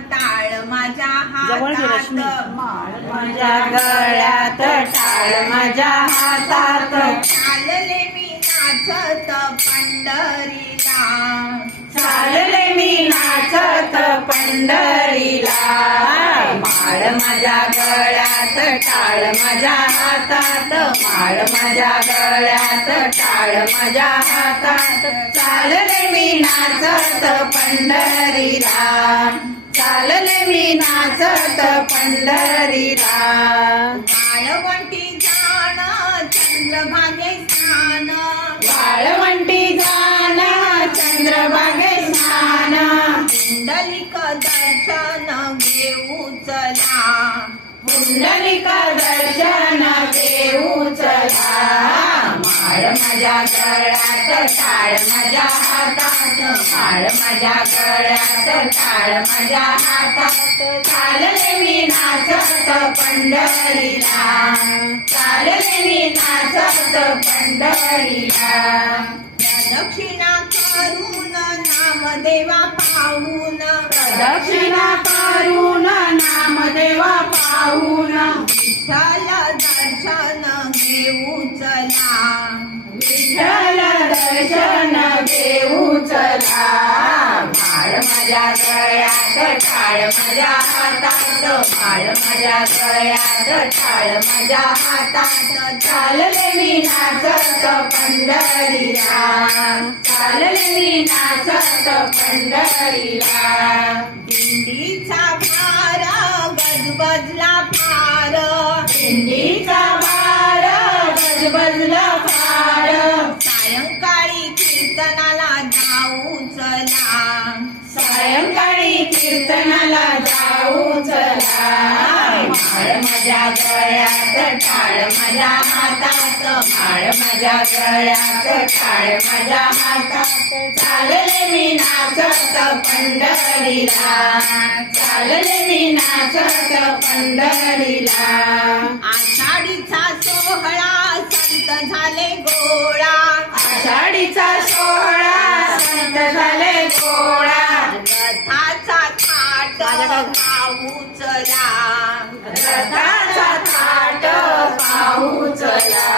टाळ माझ्या. हातात. माझ्या गळ्यात टाळ माझ्या हातात. चालले मी नाचत पंढरीला. चालले मी नाचत पंढरीला. माळ माझ्या गळ्यात टाळ माझ्या हातात माळ माझ्या गळ्यात टाळ माझ्या हातात. चालले मी नाचत पंढरीला चालले मी नाचत पंढरीला. वाळवंटी जाण चंद्रभागे स्नान. वाळवंटी जाण चंद्रभागे स्नान. पुंडलिक दर्शन घेऊ चला. पुंडलिक दर्शन देऊ चला माळ माझ्या गळ्यात टाळ माझ्या हातात. माळ माझ्या गळ्यात टाळ माझ्या हातात. चालले मी नाचत पंढरीला. चालले मी नाचत पंढरीला. दक्षिणा करून नामदेवा पाहून. दक्षिणा करून नामदेवा पाहून. विठ्ठल दर्शन घेऊ चला माळ माझ्या गळ्यात ठाळ माझ्या हातात माळ माझ्या गळ्यात ठाळ माझ्या हातात चालले मी नाचत पंढरीला चालले मी नाचत पंढरीला दिंडीचा भार गजबजला फार दिंडी कीर्तनाला जाऊ चला. सायंकाळी कीर्तनाला जाऊ चला. माळ माझ्या गळ्यात टाळ माझ्या हातात माळ माझ्या गळ्यात टाळ माझ्या हातात. चालले मी नाचत पंढरीला. चालले मी नाचत पंढरीला. आषाढीचा सोहळा संत झाले गोळा रथाचा थाट पाहू चला रथाचा थाट पाहू चला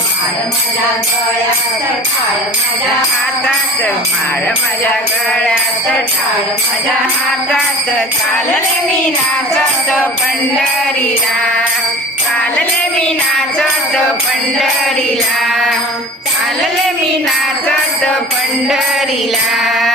माळ माझ्या गळ्यात टाळ माझ्या हातात माळ माझ्या गळ्यात टाळ माझ्या हातात. चालले मी नाचत पंढरीला चालले मी नाचत पंढरीला चालले मी नाचत पंढरीला.